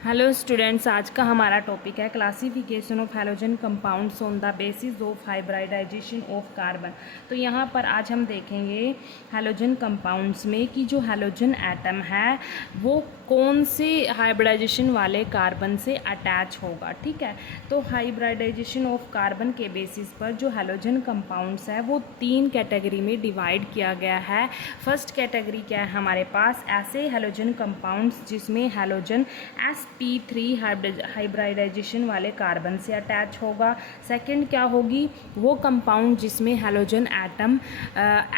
Hello students, आज का हमारा टॉपिक है classification of halogen compounds on the basis of hybridisation of carbon. तो यहाँ पर आज हम देखेंगे हैलोजन कंपाउंड्स में कि जो हैलोजन एटम है वो कौन से हाइब्रिडाइजेशन वाले कार्बन से अटैच होगा। ठीक है, तो हाइब्रिडाइजेशन ऑफ कार्बन के बेसिस पर जो हैलोजन कंपाउंड्स है वो 3 कैटेगरी में डिवाइड किया गया है। फर्स्ट कैटेगरी क्या है हमारे पास, ऐसे हैलोजन कंपाउंड्स जिसमें हैलोजन sp3 हाइब्रिडाइजेशन वाले कार्बन से अटैच होगा। सेकंड क्या होगी, वो कंपाउंड जिसमें हैलोजन एटम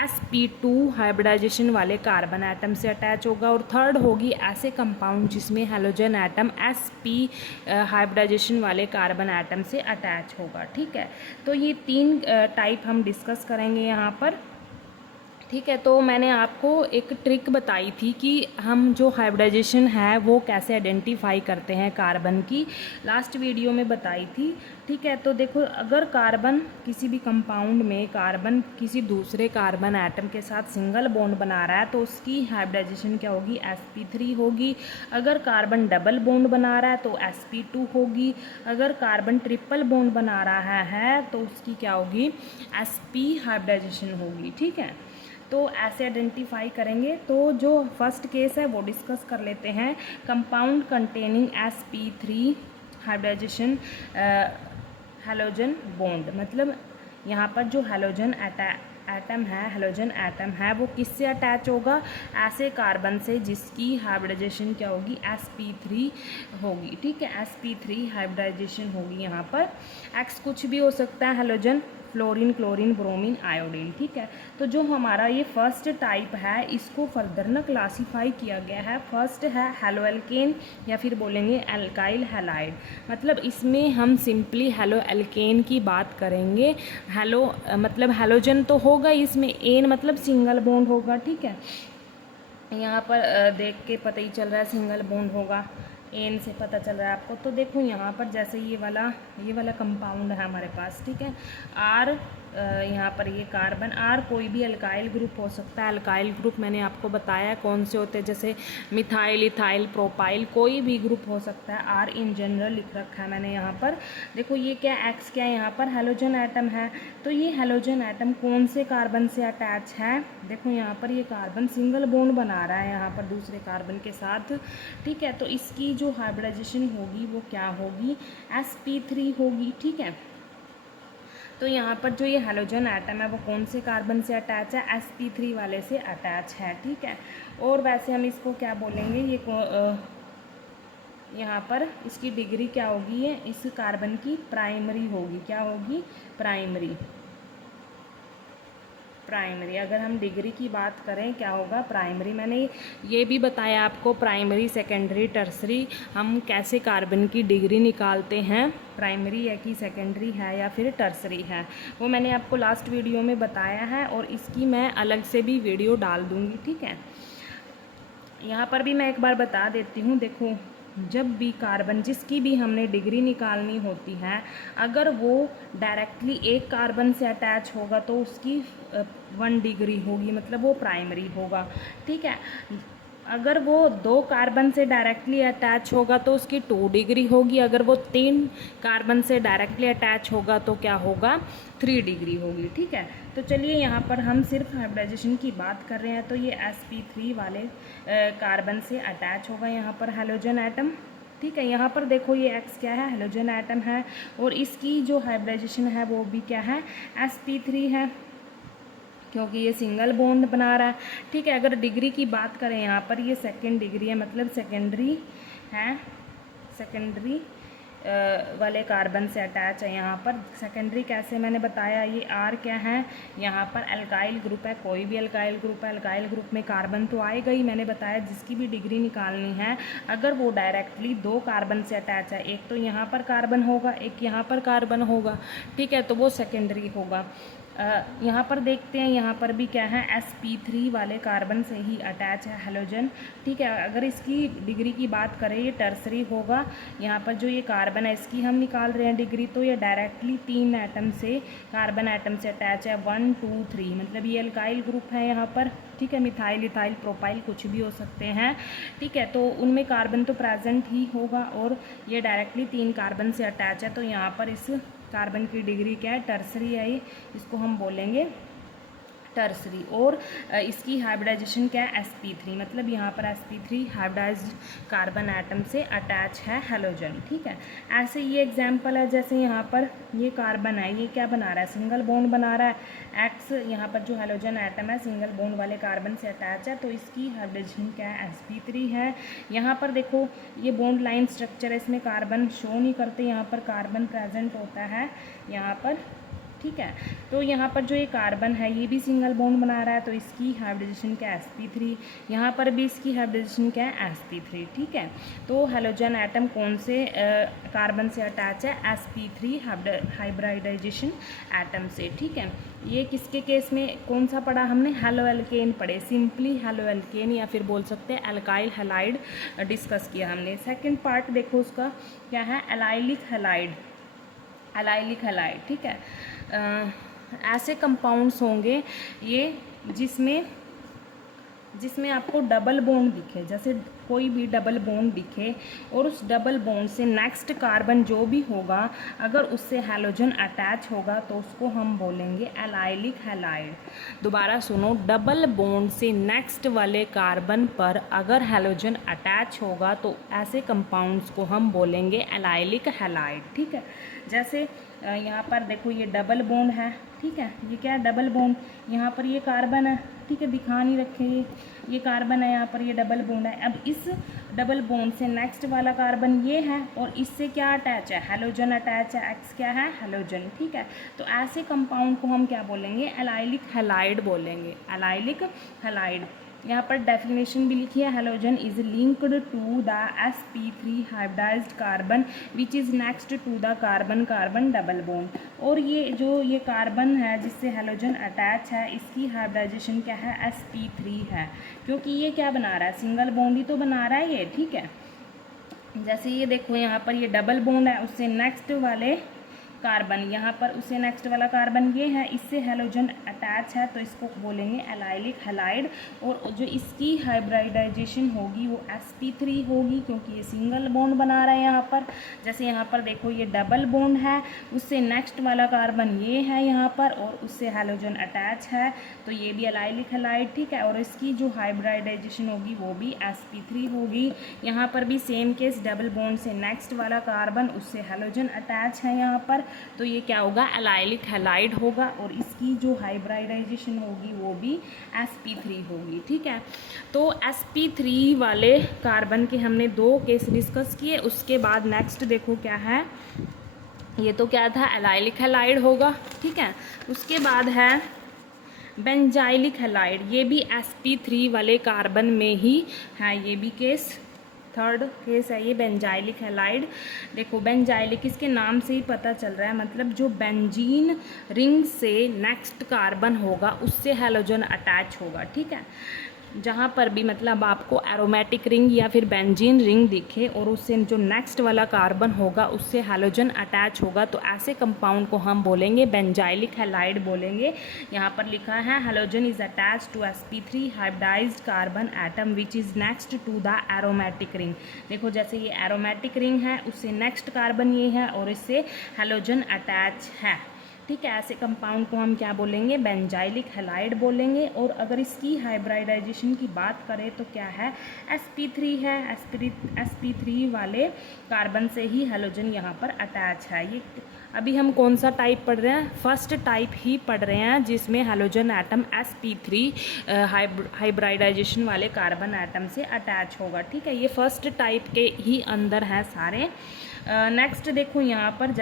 sp2 हाइब्रिडाइजेशन वाले कार्बन एटम से अटैच होगा। और थर्ड होगी ऐसे कंपाउंड जिसमें हैलोजन एटम sp हाइब्रिडाइजेशन वाले कार्बन एटम से अटैच होगा। ठीक है, तो ये 3 टाइप हम डिस्कस करेंगे यहाँ पर। ठीक है, तो मैंने आपको एक ट्रिक बताई थी कि हम जो हाइब्रिडाइजेशन है वो कैसे आइडेंटिफाई करते हैं कार्बन की, लास्ट वीडियो में बताई थी। ठीक है, तो देखो, अगर कार्बन किसी भी कंपाउंड में कार्बन किसी दूसरे कार्बन एटम के साथ सिंगल बॉन्ड बना रहा है तो उसकी हाइब्रिडाइजेशन क्या होगी, sp3 होगी। अगर कार्बन डबल बॉन्ड बना रहा है तो sp2 होगी। अगर कार्बन ट्रिपल बॉन्ड बना रहा है तो उसकी क्या होगी, sp हाइब्रिडाइजेशन होगी। ठीक है, तो ऐसे आइडेंटिफाई करेंगे। तो जो फर्स्ट केस है वो डिस्कस कर लेते हैं। Compound containing sp3 hybridisation halogen bond, मतलब यहाँ पर जो हैलोजन एटम है वो किससे अटैच होगा, ऐसे कार्बन से जिसकी हाइब्रिडाइजेशन क्या होगी, sp3 होगी। ठीक है, sp3 हाइब्रिडाइजेशन होगी। यहाँ पर x कुछ भी हो सकता है, halogen, fluorine, chlorine, bromine, iodine. ठीक है, तो जो हमारा ये फर्स्ट टाइप है इसको फर्दर न क्लासीफाई किया गया है। फर्स्ट है हेलो एल्केन या फिर बोलेंगे एल्काइल हैलाइड, मतलब इसमें हम सिंपली हेलो एल्केन की बात करेंगे। हेलो मतलब हैलोजन तो होगा, इसमें एन मतलब सिंगल बॉन्ड होगा। ठीक है, यहाँ पर देख के पता ही चल रहा है सिंगल बॉन्ड होगा, एन से पता चल रहा है आपको। तो देखो यहाँ पर जैसे ये वाला कंपाउंड है हमारे पास। ठीक है, आर, यहाँ पर ये कार्बन, आर कोई भी अल्काइल ग्रुप हो सकता है। अल्काइल ग्रुप मैंने आपको बताया कौन से होते हैं, जैसे मिथाइल, इथाइल, प्रोपाइल, कोई भी ग्रुप हो सकता है। आर इन जनरल लिख रखा है मैंने यहाँ पर। देखो ये क्या, एक्स क्या है, यहाँ पर हैलोजन एटम है। तो ये हैलोजन एटम कौन से कार्बन से अटैच है, देखो यहाँ पर ये कार्बन सिंगल बॉन्ड बना रहा है यहाँ पर दूसरे कार्बन के साथ। ठीक है, तो इसकी जो हाइब्रिडाइजेशन होगी वो क्या होगी, sp3 होगी। ठीक है, तो यहाँ पर जो ये हैलोजन एटम है वो कौन से कार्बन से अटैच है, sp3 वाले से अटैच है। ठीक है, और वैसे हम इसको क्या बोलेंगे, यहाँ पर इसकी डिग्री क्या होगी, ये इस कार्बन की प्राइमरी होगी। क्या होगी, प्राइमरी। अगर हम डिग्री की बात करें क्या होगा, प्राइमरी। मैंने ये भी बताया आपको प्राइमरी, सेकेंडरी, टर्सरी हम कैसे कार्बन की डिग्री निकालते हैं, प्राइमरी है कि सेकेंडरी है या फिर टर्सरी है, वो मैंने आपको लास्ट वीडियो में बताया है और इसकी मैं अलग से भी वीडियो डाल दूँगी। ठीक है, यहाँ पर भी मैं एक बार बता देती हूँ। देखो, जब भी कार्बन जिसकी भी हमने डिग्री निकालनी होती है, अगर वो डायरेक्टली एक कार्बन से अटैच होगा तो उसकी 1 डिग्री होगी, मतलब वो प्राइमरी होगा। ठीक है, अगर वो 2 कार्बन से डायरेक्टली अटैच होगा तो उसकी 2 डिग्री होगी। अगर वो 3 कार्बन से डायरेक्टली अटैच होगा तो क्या होगा, 3 डिग्री होगी। ठीक है, तो चलिए यहाँ पर हम सिर्फ हाइब्रिडाइजेशन की बात कर रहे हैं। तो ये sp3 वाले कार्बन से अटैच होगा यहाँ पर हैलोजन एटम। ठीक है, यहाँ पर देखो ये x क्या है, हैलोजन एटम है, और इसकी जो हाइब्रिडाइजेशन है वो भी क्या है, sp3 है, क्योंकि ये सिंगल बॉन्ड बना रहा है। ठीक है, अगर डिग्री की बात करें यहाँ पर ये 2nd डिग्री है, मतलब सेकेंडरी है, सेकेंडरी वाले कार्बन से अटैच है। यहाँ पर सेकेंडरी कैसे मैंने बताया, ये आर क्या है, यहाँ पर अल्काइल ग्रुप है, कोई भी अल्काइल ग्रुप है। अल्काइल ग्रुप में कार्बन तो आएगा ही, मैंने बताया जिसकी भी डिग्री निकालनी है, अगर वो डायरेक्टली 2 कार्बन से अटैच है, एक तो यहाँ पर कार्बन होगा, एक यहाँ पर कार्बन होगा। ठीक है, तो वो सेकेंडरी होगा। यहाँ पर देखते हैं, यहाँ पर भी क्या है, sp3 वाले कार्बन से ही अटैच है हैलोजन। ठीक है, अगर इसकी डिग्री की बात करें ये टर्सरी होगा। यहाँ पर जो ये कार्बन है इसकी हम निकाल रहे हैं डिग्री, तो ये डायरेक्टली 3 एटम से, कार्बन एटम से अटैच है, 1 2 3, मतलब ये अल्काइल ग्रुप है यहाँ पर। ठीक है, मिथाइल इथाइल प्रोपाइल कुछ भी हो सकते हैं। ठीक है, तो उनमें कार्बन तो प्रेजेंट ही होगा और ये डायरेक्टली 3 कार्बन से अटैच है, तो यहाँ पर इस कार्बन की डिग्री क्या है, टर्सरी है, इसको हम बोलेंगे टर्सरी। और इसकी हाइब्रिडाइजेशन क्या है, sp3, मतलब यहाँ पर sp3 हाइब्रिडाइज्ड कार्बन एटम से अटैच है हैलोजन। ठीक है, ऐसे ये एग्जांपल है, जैसे यहाँ पर ये कार्बन है, ये क्या बना रहा है, सिंगल बॉन्ड बना रहा है x, यहाँ पर जो हैलोजन एटम है सिंगल बॉन्ड वाले कार्बन से अटैच है, तो इसकी हाइब्रिडाइजेशन क्या है, sp3 है। यहाँ पर देखो ये बॉन्ड लाइन स्ट्रक्चर है, इसमें कार्बन शो नहीं करते, यहाँ पर कार्बन प्रेजेंट होता है यहाँ पर। ठीक है, तो यहाँ पर जो ये कार्बन है ये भी सिंगल बॉन्ड बना रहा है, तो इसकी हाइब्रिडाइजेशन क्या है, sp3। यहाँ पर भी इसकी हाइब्रिडाइजेशन क्या है, sp3। ठीक है, तो हैलोजन एटम कौन से कार्बन से अटैच है, sp3 हाइब्रिडाइजेशन एटम से। ठीक है, ये किसके केस में कौन सा पढ़ा हमने, हैलो एल्केन पढ़े, सिंपली हैलो एल्केन या फिर बोल सकते हैं एल्काइल हैलाइड डिस्कस किया हमने। सेकेंड पार्ट देखो उसका क्या है, एलाइलिक हैलाइड, एलाइलिक हैलाइड। ठीक है, ऐसे कंपाउंड्स होंगे ये जिसमें आपको डबल बॉन्ड दिखे, जैसे कोई भी डबल बॉन्ड दिखे और उस डबल बॉन्ड से नेक्स्ट कार्बन जो भी होगा अगर उससे हैलोजन अटैच होगा तो उसको हम बोलेंगे एलाइलिक हैलाइड। दोबारा सुनो, डबल बॉन्ड से नेक्स्ट वाले कार्बन पर अगर हैलोजन अटैच होगा तो ऐसे कंपाउंड्स को हम बोलेंगे एलाइलिक हैलाइड। ठीक है, जैसे यहाँ पर देखो ये डबल बॉन्ड है। ठीक है, ये क्या है, डबल बॉन्ड, यहाँ पर ये कार्बन है। ठीक है, दिखा नहीं रखे, ये कार्बन है, यहाँ पर ये डबल बॉन्ड है। अब इस डबल बॉन्ड से नेक्स्ट वाला कार्बन ये है और इससे क्या अटैच है, हैलोजन अटैच है, एक्स क्या है, हैलोजन। ठीक है, तो ऐसे कंपाउंड को हम क्या बोलेंगे, एलाइलिक हैलाइड बोलेंगे, एलाइलिक हैलाइड। यहाँ पर डेफिनेशन भी लिखी है, halogen is linked to the sp3 hybridised carbon which is next to the carbon carbon double bond. और ये कार्बन है जिससे हैलोजन अटैच है, इसकी हाइब्रिडाइजेशन क्या है, sp3 है, क्योंकि ये क्या बना रहा है, सिंगल बॉन्ड ही तो बना रहा है ये। ठीक है, जैसे ये देखो यहाँ पर ये डबल बॉन्ड है, उससे नेक्स्ट वाले कार्बन, यहाँ पर उससे नेक्स्ट वाला कार्बन ये है, इससे हैलोजन अटैच है, तो इसको बोलेंगे एलाइलिक हैलाइड। और जो इसकी हाइब्रिडाइजेशन होगी वो sp3 होगी, क्योंकि ये सिंगल बॉन्ड बना रहा है यहाँ पर। जैसे यहाँ पर देखो ये डबल बॉन्ड है, उससे नेक्स्ट वाला कार्बन ये है यहाँ पर और उससे हैलोजन अटैच है, तो ये भी एलाइलिक हैलाइड। ठीक है, और इसकी जो हाइब्रिडाइजेशन होगी वो भी sp3 होगी। यहाँ पर भी सेम केस, डबल बॉन्ड से नेक्स्ट वाला कार्बन, उससे हैलोजन अटैच है यहाँ पर, तो ये क्या होगा, एलाइलिक हैलाइड होगा, और इसकी जो हाइब्रिडाइजेशन होगी वो भी sp3 होगी। ठीक है, तो sp3 वाले कार्बन के हमने 2 केस डिस्कस किए। उसके बाद नेक्स्ट देखो क्या है, ये तो क्या था, एलाइलिक हैलाइड होगा। ठीक है, उसके बाद है बेंजाइलिक हैलाइड, ये भी sp3 वाले कार्बन में ही है, ये भी केस, थर्ड केस है ये बेंजाइलिक हैलाइड। देखो बेंजाइलिक इसके नाम से ही पता चल रहा है, मतलब जो बेंजीन रिंग से नेक्स्ट कार्बन होगा उससे हैलोजन अटैच होगा। ठीक है, जहाँ पर भी मतलब आपको एरोमेटिक रिंग या फिर बेंजीन रिंग दिखे और उससे जो नेक्स्ट वाला कार्बन होगा उससे हैलोजन अटैच होगा, तो ऐसे कंपाउंड को हम बोलेंगे बेंजाइलिक हैलाइड बोलेंगे। यहाँ पर लिखा है halogen is attach to sp3 hybridised carbon atom which is next to the aromatic ring. देखो जैसे ये एरोमेटिक रिंग है, उससे नेक्स्ट कार्बन ये है और इससे हैलोजन अटैच है। ठीक है, ऐसे कंपाउंड को हम क्या बोलेंगे, बेंजाइलिक हैलाइड बोलेंगे। और अगर इसकी हाइब्रिडाइजेशन की बात करें तो क्या है, sp3 है, sp3 वाले कार्बन से ही हैलोजन यहाँ पर अटैच है। ये अभी हम कौन सा टाइप पढ़ रहे हैं, फर्स्ट टाइप ही पढ़ रहे हैं जिसमें हैलोजन एटम sp3 हाइब्रिडाइजेशन वाले कार्बन एटम से अटैच होगा। ठीक है, ये फर्स्ट टाइप के ही अंदर हैं सारे। नेक्स्ट देखो यहाँ पर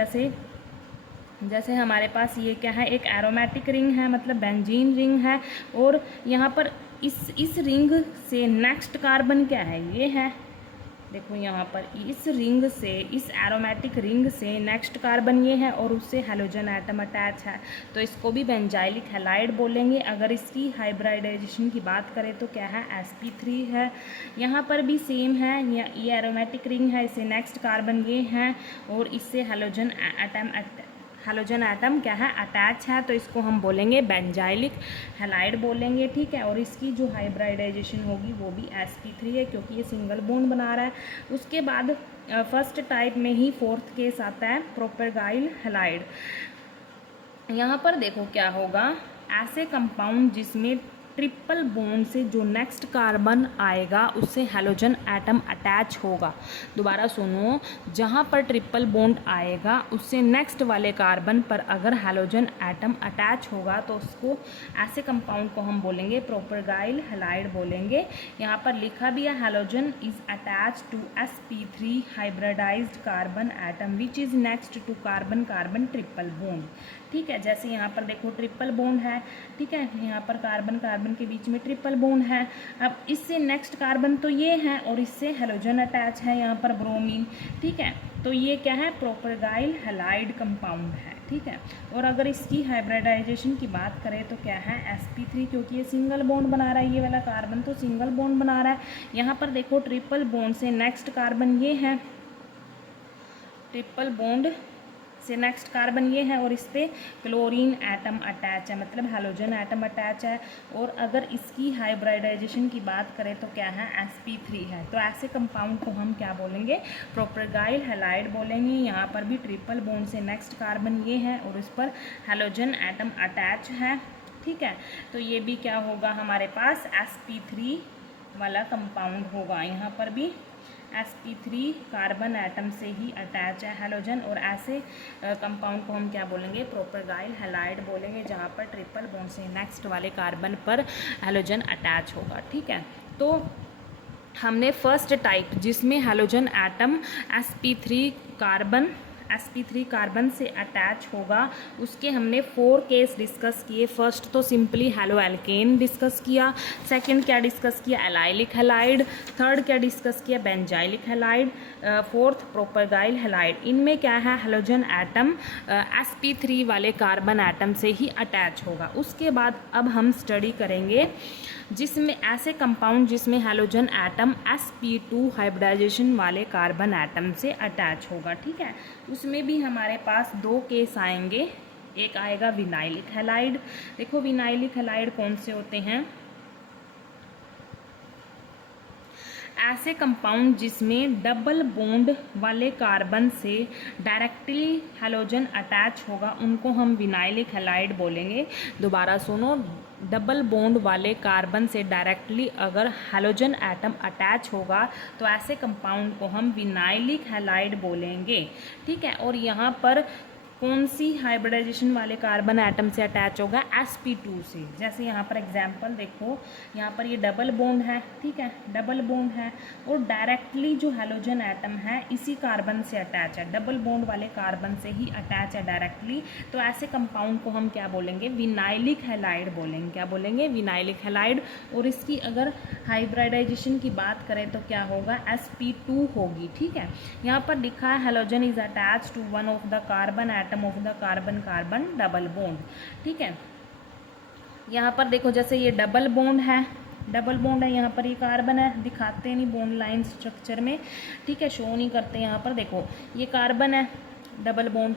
जैसे हमारे पास ये क्या है, एक एरोमेटिक रिंग है, मतलब बेंजीन रिंग है, और यहाँ पर इस रिंग से नेक्स्ट कार्बन क्या है, ये है। देखो यहाँ पर इस रिंग से, इस एरोमेटिक रिंग से नेक्स्ट कार्बन ये है और उससे हेलोजन एटम अटैच है, तो इसको भी बेंजाइलिक हैलाइड बोलेंगे। अगर इसकी हाइब्रिडाइजेशन की बात करें तो क्या है, sp3 है। यहाँ पर भी सेम है, ये एरोमेटिक रिंग है, इससे नेक्स्ट कार्बन ये है और इससे हेलोजन एटम क्या है, अटैच है, तो इसको हम बोलेंगे बेंजाइलिक हैलाइड बोलेंगे, ठीक है। और इसकी जो हाइब्रिडाइजेशन होगी वो भी sp3 है, क्योंकि ये सिंगल बॉन्ड बना रहा है। उसके बाद फर्स्ट टाइप में ही फोर्थ केस आता है प्रोपेगाइल हैलाइड। यहाँ पर देखो क्या होगा, ऐसे कंपाउंड जिसमें ट्रिपल बॉन्ड से जो नेक्स्ट कार्बन आएगा उससे हेलोजन एटम अटैच होगा। दोबारा सुनो, जहाँ पर ट्रिपल बॉन्ड आएगा उससे नेक्स्ट वाले कार्बन पर अगर हेलोजन एटम अटैच होगा तो उसको, ऐसे कंपाउंड को हम बोलेंगे प्रोपेगाइल हैलाइड बोलेंगे। यहाँ पर लिखा भी है, halogen is attach to sp3 hybridised carbon atom which is next to carbon carbon triple bond, ठीक है। जैसे यहाँ पर देखो ट्रिपल बॉन्ड है, ठीक है, यहाँ पर कार्बन कार्बन के बीच में ट्रिपल बॉन्ड है। अब इससे नेक्स्ट कार्बन तो ये है और इससे हेलोजन अटैच है, यहाँ पर ब्रोमीन, ठीक है। तो ये क्या है, प्रोपेगाइल हैलाइड कंपाउंड है, ठीक है। और अगर इसकी हाइब्रिडाइजेशन की बात करें तो क्या है, sp3, क्योंकि ये सिंगल बॉन्ड बना रहा है, ये वाला कार्बन तो सिंगल बॉन्ड बना रहा है। यहाँ पर देखो ट्रिपल बॉन्ड से नेक्स्ट कार्बन ये है, ट्रिपल बॉन्ड से नेक्स्ट कार्बन ये है और इस पर क्लोरीन एटम अटैच है, मतलब हेलोजन एटम अटैच है। और अगर इसकी हाइब्रिडाइजेशन की बात करें तो क्या है, sp3 है। तो ऐसे कंपाउंड को हम क्या बोलेंगे, प्रोपेगाइल हैलाइड बोलेंगे। यहाँ पर भी ट्रिपल बॉन्ड से नेक्स्ट कार्बन ये है और इस पर हेलोजन एटम अटैच है, ठीक है। तो ये भी क्या होगा, हमारे पास sp3 वाला कंपाउंड होगा। यहाँ पर भी sp3 कार्बन एटम से ही अटैच है हेलोजन, और ऐसे कंपाउंड को हम क्या बोलेंगे, प्रोपेगाइल हैलाइड बोलेंगे, जहाँ पर ट्रिपल बॉन्ड से नेक्स्ट वाले कार्बन पर हेलोजन अटैच होगा, ठीक है। तो हमने फर्स्ट टाइप जिसमें हेलोजन एटम sp3 कार्बन से अटैच होगा, उसके हमने 4 केस डिस्कस किए। फर्स्ट तो सिंपली हेलो एल्केन डिस्कस किया, सेकंड क्या डिस्कस किया, एलाइलिक हैलाइड, थर्ड क्या डिस्कस किया, बेंजाइलिक हैलाइड, फोर्थ प्रोपेगाइल हैलाइड। इनमें क्या है, हेलोजन एटम sp3 वाले कार्बन एटम से ही अटैच होगा। उसके बाद अब हम स्टडी करेंगे जिसमें ऐसे कंपाउंड जिसमें हेलोजन एटम sp2 हाइब्रिडाइजेशन वाले कार्बन एटम से अटैच होगा, ठीक है। उसमें भी हमारे पास 2 केस आएंगे, एक आएगा विनाइलिक हैलाइड। देखो विनाइलिक हैलाइड कौन से होते हैं, ऐसे कंपाउंड जिसमें डबल बॉन्ड वाले कार्बन से डायरेक्टली हेलोजन अटैच होगा, उनको हम विनाइलिक हैलाइड बोलेंगे। दोबारा सुनो, डबल बॉन्ड वाले कार्बन से डायरेक्टली अगर हेलोजन एटम अटैच होगा तो ऐसे कंपाउंड को हम विनाइलिक हैलाइड बोलेंगे, ठीक है। और यहाँ पर कौन सी हाइब्रिडाइजेशन वाले कार्बन एटम से अटैच होगा, sp2 से। जैसे यहाँ पर एग्जांपल देखो, यहाँ पर ये डबल बॉन्ड है, ठीक है, डबल बॉन्ड है और डायरेक्टली जो हेलोजन एटम है इसी कार्बन से अटैच है, डबल बॉन्ड वाले कार्बन से ही अटैच है डायरेक्टली। तो ऐसे कंपाउंड को हम क्या बोलेंगे, विनाइलिक हैलाइड बोलेंगे। क्या बोलेंगे, विनाइलिक हैलाइड। और इसकी अगर हाइब्रिडाइजेशन की बात करें तो क्या होगा, sp2 होगी, ठीक है। यहाँ पर लिखा है halogen is attach to one of the carbon atom of the carbon carbon double bond, ठीक है। यहाँ पर देखो जैसे ये डबल बॉन्ड है, डबल बॉन्ड है, यहाँ पर ये कार्बन है, दिखाते नहीं बॉन्ड लाइन स्ट्रक्चर में, ठीक है, शो नहीं करते। यहाँ पर देखो ये कार्बन है, डबल बॉन्ड,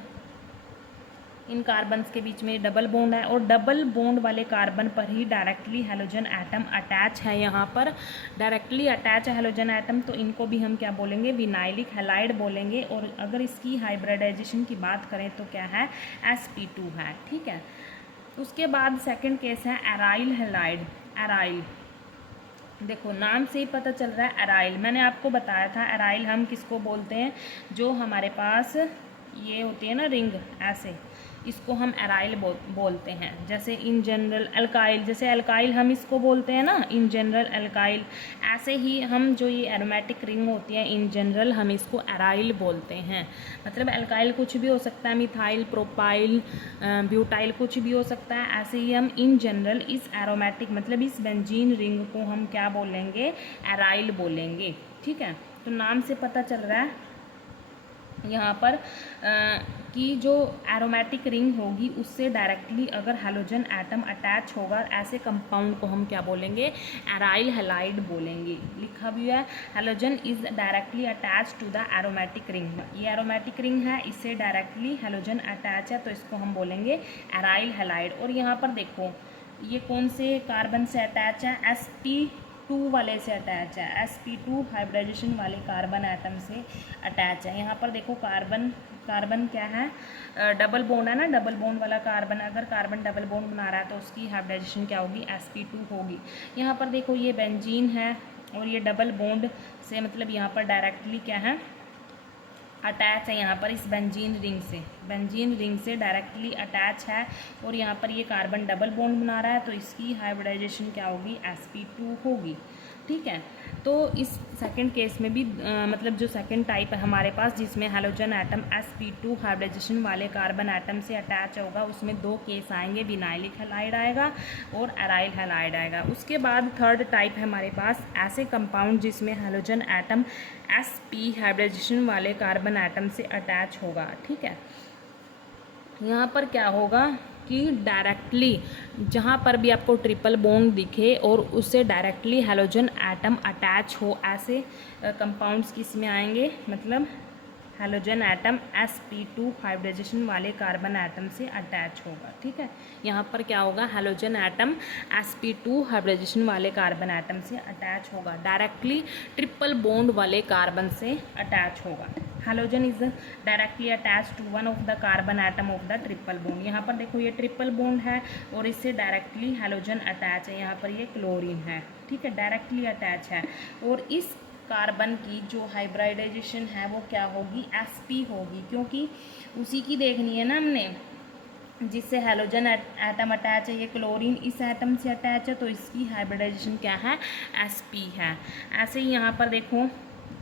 इन कार्बन्स के बीच में डबल बॉन्ड है और डबल बॉन्ड वाले कार्बन पर ही डायरेक्टली हेलोजन एटम अटैच है। यहाँ पर डायरेक्टली अटैच है हेलोजन एटम, तो इनको भी हम क्या बोलेंगे, विनाइलिक हैलाइड बोलेंगे। और अगर इसकी हाइब्रिडाइजेशन की बात करें तो क्या है, sp2 है, ठीक है। उसके बाद सेकंड केस है एराइल हैलाइड। एराइल, देखो नाम से ही पता चल रहा है एराइल, मैंने आपको बताया था एराइल हम किसको बोलते हैं, जो हमारे पास ये होती है ना रिंग, ऐसे इसको हम एराइल बोलते हैं। जैसे इन जनरल अल्काइल, जैसे अल्काइल हम इसको बोलते हैं ना, इन जनरल अल्काइल, ऐसे ही हम जो ये एरोमेटिक रिंग होती है इन जनरल हम इसको एराइल बोलते हैं। मतलब अल्काइल कुछ भी हो सकता है, मिथाइल, प्रोपाइल, ब्यूटाइल कुछ भी हो सकता है। ऐसे ही हम इन जनरल इस एरोमेटिक मतलब इस बेंजीन रिंग को हम क्या बोलेंगे, एराइल बोलेंगे, ठीक है। तो नाम से पता चल रहा है यहाँ पर कि जो एरोमेटिक रिंग होगी उससे डायरेक्टली अगर हैलोजन एटम अटैच होगा, ऐसे कंपाउंड को हम क्या बोलेंगे, एराइल हैलाइड बोलेंगे। लिखा भी है halogen is directly attach to the aromatic ring. ये एरोमेटिक रिंग है, इससे डायरेक्टली हैलोजन अटैच है, तो इसको हम बोलेंगे एराइल हैलाइड। और यहाँ पर देखो ये कौन से कार्बन से अटैच है, sp2 वाले से अटैच है, sp2 हाइब्रिडाइजेशन वाले कार्बन एटम से अटैच है। यहाँ पर देखो कार्बन क्या है, डबल बॉन्ड है ना, डबल बॉन्ड वाला कार्बन। अगर कार्बन डबल बॉन्ड बना रहा है तो उसकी हाइब्रिडाइजेशन क्या होगी, sp2 होगी। यहाँ पर देखो ये बेंजीन है और ये डबल बॉन्ड से मतलब यहाँ पर डायरेक्टली क्या है, अटैच है यहाँ पर इस बेंजीन रिंग से डायरेक्टली अटैच है। और यहाँ पर ये कार्बन डबल बॉन्ड बना रहा है, तो इसकी हाइब्रिडाइजेशन क्या होगी, sp2 होगी। ठीक है, तो इस सेकंड केस में भी मतलब जो सेकंड टाइप है हमारे पास जिसमें हैलोजन एटम sp2 हाइब्रिडाइजेशन वाले कार्बन एटम से अटैच होगा, उसमें दो केस आएंगे, विनाइलिक हैलाइड आएगा और एराइल हैलाइड आएगा। उसके बाद थर्ड टाइप है हमारे पास ऐसे कंपाउंड जिसमें हैलोजन एटम sp हाइब्रिडाइजेशन वाले कार्बन एटम से अटैच होगा। ठीक है, यहाँ पर क्या होगा कि डायरेक्टली जहाँ पर भी आपको ट्रिपल बॉन्ड दिखे और उससे डायरेक्टली हैलोजन एटम अटैच हो, ऐसे कंपाउंड्स किस में आएंगे, मतलब हैलोजन एटम sp2 हाइब्रिडाइजेशन वाले कार्बन एटम से अटैच होगा। ठीक है, यहाँ पर क्या होगा, हैलोजन एटम sp2 हाइब्रिडाइजेशन वाले कार्बन एटम से अटैच होगा, डायरेक्टली ट्रिपल बॉन्ड वाले कार्बन से अटैच होगा। Halogen is directly attach to one of the carbon atom of the triple bond. यहाँ पर देखो ये ट्रिपल बॉन्ड है और इससे डायरेक्टली हैलोजन अटैच है, यहाँ पर ये क्लोरीन है। ठीक है, डायरेक्टली अटैच है। और इस कार्बन की जो हाइब्रिडाइजेशन है वो क्या होगी, sp होगी, क्योंकि उसी की देखनी है ना हमने जिससे हैलोजन एटम अटैच है। ये क्लोरीन इस एटम से अटैच है, तो इसकी हाइब्रिडाइजेशन क्या है, sp है। ऐसे ही यहाँ पर देखो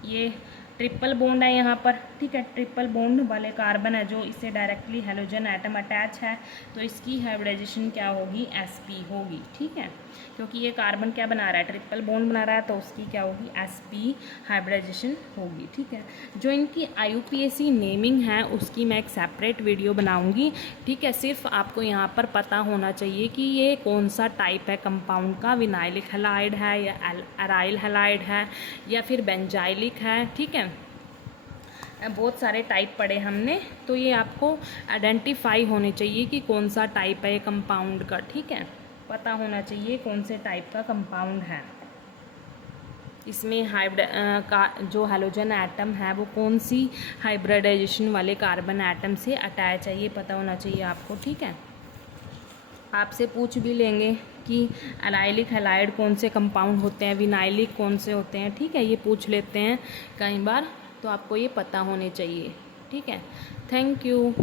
ये ट्रिपल बॉन्ड है यहाँ पर। ठीक है, ट्रिपल बॉन्ड वाले कार्बन है जो इससे डायरेक्टली हैलोजन एटम अटैच है, तो इसकी हाइब्रिडाइजेशन क्या होगी, sp होगी। ठीक है, क्योंकि ये कार्बन क्या बना रहा है, ट्रिपल बॉन्ड बना रहा है, तो उसकी क्या होगी, sp हाइब्रिडाइजेशन होगी। ठीक है, जो इनकी IUPAC नेमिंग है उसकी मैं एक सेपरेट वीडियो बनाऊंगी। ठीक है, सिर्फ आपको यहाँ पर पता होना चाहिए कि ये कौन सा टाइप है कंपाउंड का, विनाइलिक हैलाइड है या एराइल हैलाइड है या फिर बेंजाइलिक है। ठीक है, बहुत सारे टाइप पढ़े हमने, तो ये आपको आइडेंटिफाई होने चाहिए कि कौन सा टाइप है ये कंपाउंड का। ठीक है, पता होना चाहिए कौन से टाइप का कंपाउंड है, इसमें का जो हैलोजन एटम है वो कौन सी हाइब्रिडाइजेशन वाले कार्बन एटम से अटैच है, ये पता होना चाहिए आपको। ठीक है, आपसे पूछ भी लेंगे कि एराइलिक हैलाइड कौन से कंपाउंड होते हैं, विनाइलिक कौन से होते हैं। ठीक है, ये पूछ लेते हैं कई बार, तो आपको ये पता होने चाहिए। ठीक है, थैंक यू।